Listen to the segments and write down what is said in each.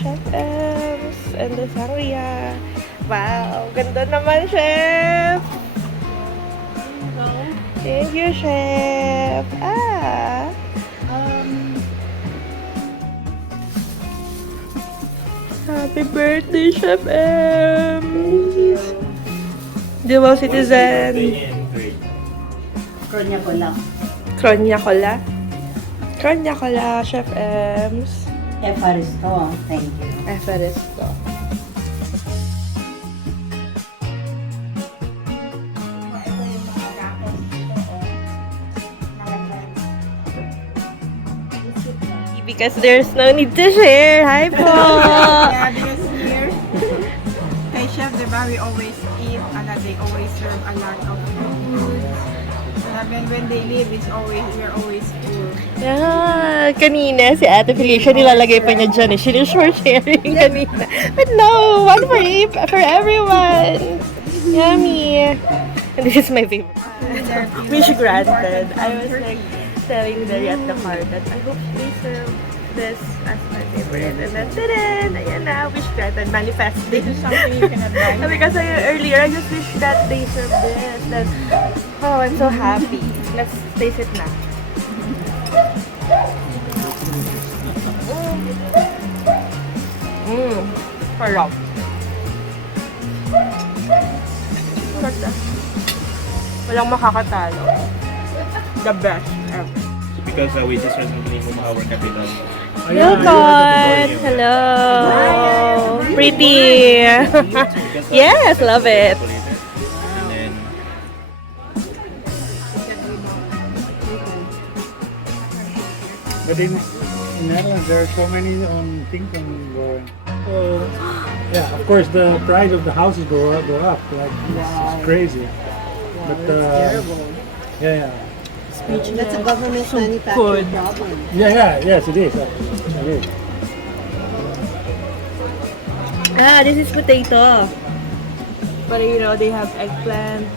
Chef Ems and the sangria. Wow, ganda naman, Chef! Thank you, Chef! Happy birthday, Chef Ems! Dual citizen. Kronya ko lang. Kronya Cola. Kronya Cola, Chef Ems. Efaristo, thank you. Efaristo. Because there's no need to share. Hi po! Yeah, because here, kay Chef, diba, we always eat, they always serve a lot of food. So when they leave, we're always full. Yeah, kanina si Ate Felicia nilalagay pa niya dyan eh. Sinishore sharing kanina. But no, one for everyone. Yummy. And this is my favorite. Wish granted. I was like telling Barry at the car that I hope they serve this as my favorite. And then, ta-da! Ayan na, wish granted. Manifesting. This is something you cannot buy. Because earlier, I just wish that they serve this. Then, oh, I'm so happy. Let's taste it na. Sarap. Sarap na. Walang makakatalo. The best ever. Because we just recently moved our capital. Yukon! Hello! Pretty! Yes, love it! And then, But in Netherlands, there are so many things on going. So, yeah, of course, the price of the houses go up. Like, it's crazy. But, Terrible. yeah. That's a government manufactured problem. Yes, it is. It is. This is potato. But you know, they have eggplant,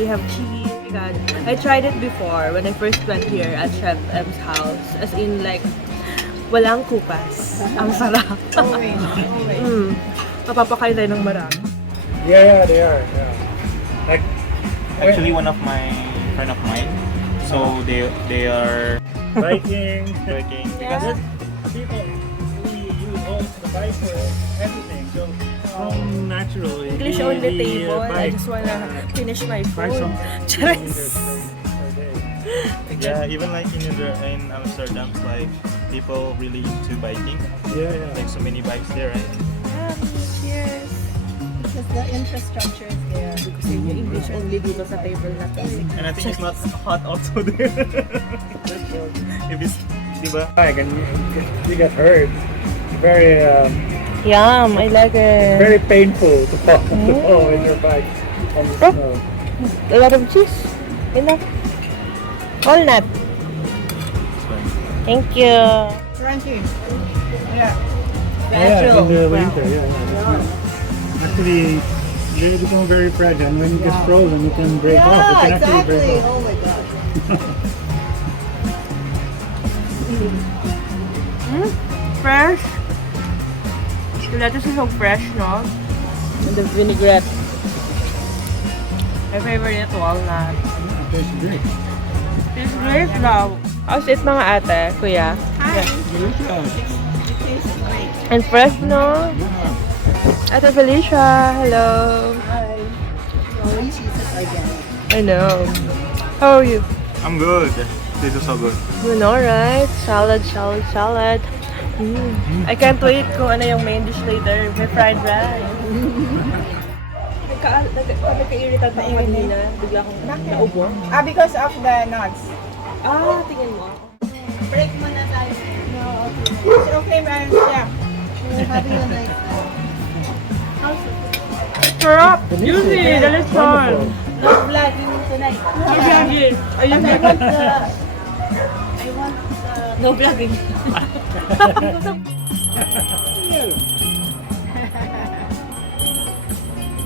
they have cheese. God, I tried it before when I first went here at Chef M's house. As in like, walang kupas. Ang sarap. Always. Mapapakain tayo ng marami. Yeah, they are. Yeah. Like, actually, one of my friend of mine, so they are biking. working Yeah. because People, we use all the bike for everything. So, natural. English on the table. I just wanna finish my Buy food. some Charis. yeah, even like in Amsterdam, like people really into biking. Yeah. Like so many bikes there, right? Cheers. Because the infrastructure is there. Kasi yung English only dito sa table na to. And I think it's not hot also there. If it's, diba? Bike and you get hurt. It's very, Yum, I like it. very painful to fall with your bike on the Oh. snow. A lot of cheese. Enough. Walnut. Thank you. Crunchy. Yeah. Yeah, in the winter, Actually, they become very fragile. And when it gets frozen, you can break off. It can actually break off. Oh my gosh. Fresh. The lettuce is so fresh, no? And the vinaigrette. My favorite, walnut. Tastes great. It's great now. How's it mga ate, kuya? Hi. Delicious. It tastes great. And fresh, no? Ate Felicia, hello. Hi. All these cheeses are organic. I know. How are you? I'm good. This is so good. You know, right? Salad. I can't wait kung ano yung main dish later. May fried rice. Nagka-irritant ako kanina. Bigla akong naubo. Because of the nuts. Tingin mo. Break muna tayo. No, okay. It's okay, man. Yeah. We're having a nice time. Sarap! Juicy! Delicious! No vlogging tonight. Ayun! I want No vlogging.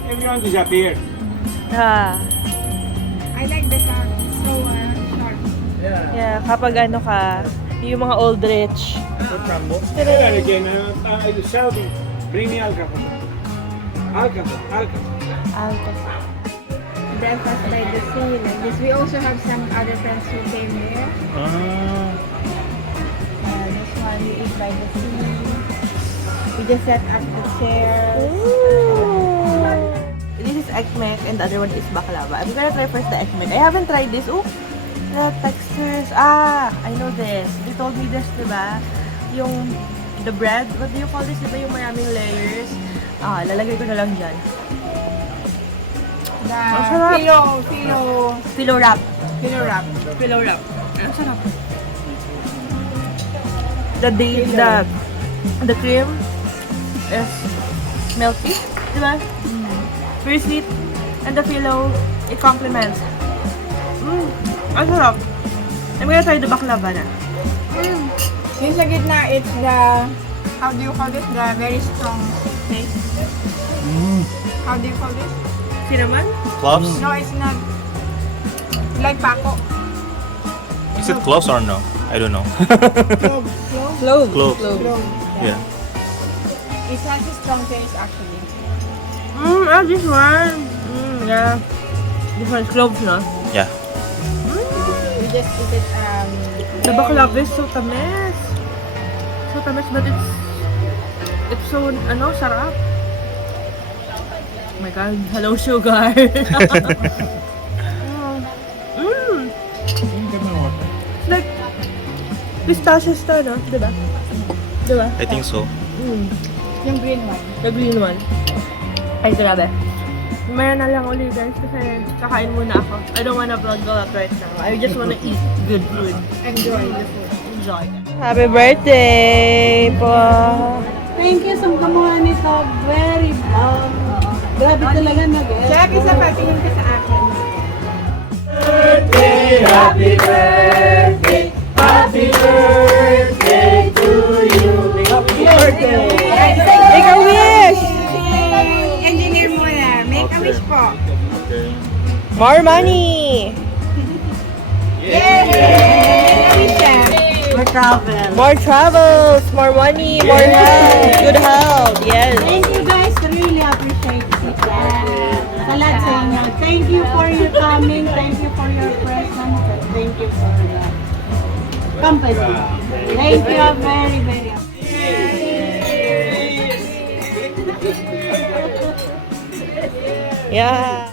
Everyone disappeared. I like the sound. It's so sharp. Yeah. Yeah, kapag ano ka, yung mga old rich, The crumble. And again, I was shouting, bring me alcohol. Alcohol, alcohol. Breakfast by the sea like this. We also have some other friends who came there. This one we eat by the sea. We just sat at the chair. This is ekmek and the other one is baklava. I'm gonna try first the ekmek. I haven't tried this. Oh, the textures. Ah, I know this. They told me this, diba? Yung the bread. What do you call this? Diba yung maraming layers? Ah, lalagay ko na lang dyan. The Ang sarap. philo Pillow wrap. wrap. Pillow wrap. Ang sarap. The cream is milky, diba? Very sweet. And the pillow, it complements. Ang sarap. I'm gonna try the baklava na. Yung sa gitna, it's the, how do you call this? The very strong taste. How do you call this? Cinnamon? Cloves? No, it's not. Like pako. Is it cloves or no? I don't know. Clove. Cloves. Clove. Yeah. It has a strong taste actually. This one. Yeah. This one is cloves, no? Yeah. We just eat it, The baklava is so tamis. So tamis, but it's so, sarap. Oh my God, hello sugar. It's like pistachios to, no? Diba? Diba? I think so. yung green one. The green one. Ay, grabe. Maya na lang ulit guys kasi kakain muna ako. I don't wanna vlog right now. I just wanna eat good food. Enjoy the food. Enjoy. Happy birthday, po! Thank you sa kamuha nito. Very bomb. Grabe talaga nag-edit. Jack, isa pa, tingin ka sa akin. Make a wish! Engineer muna. Make a wish po. More money! More travel. More travels, more money, more health, good health, yes. Thank you guys. Really appreciate it. Sa lahat sa inyo. Thank you for your coming. Thank you for your presence. Thank you for the company. Thank you very, very much. Yeah.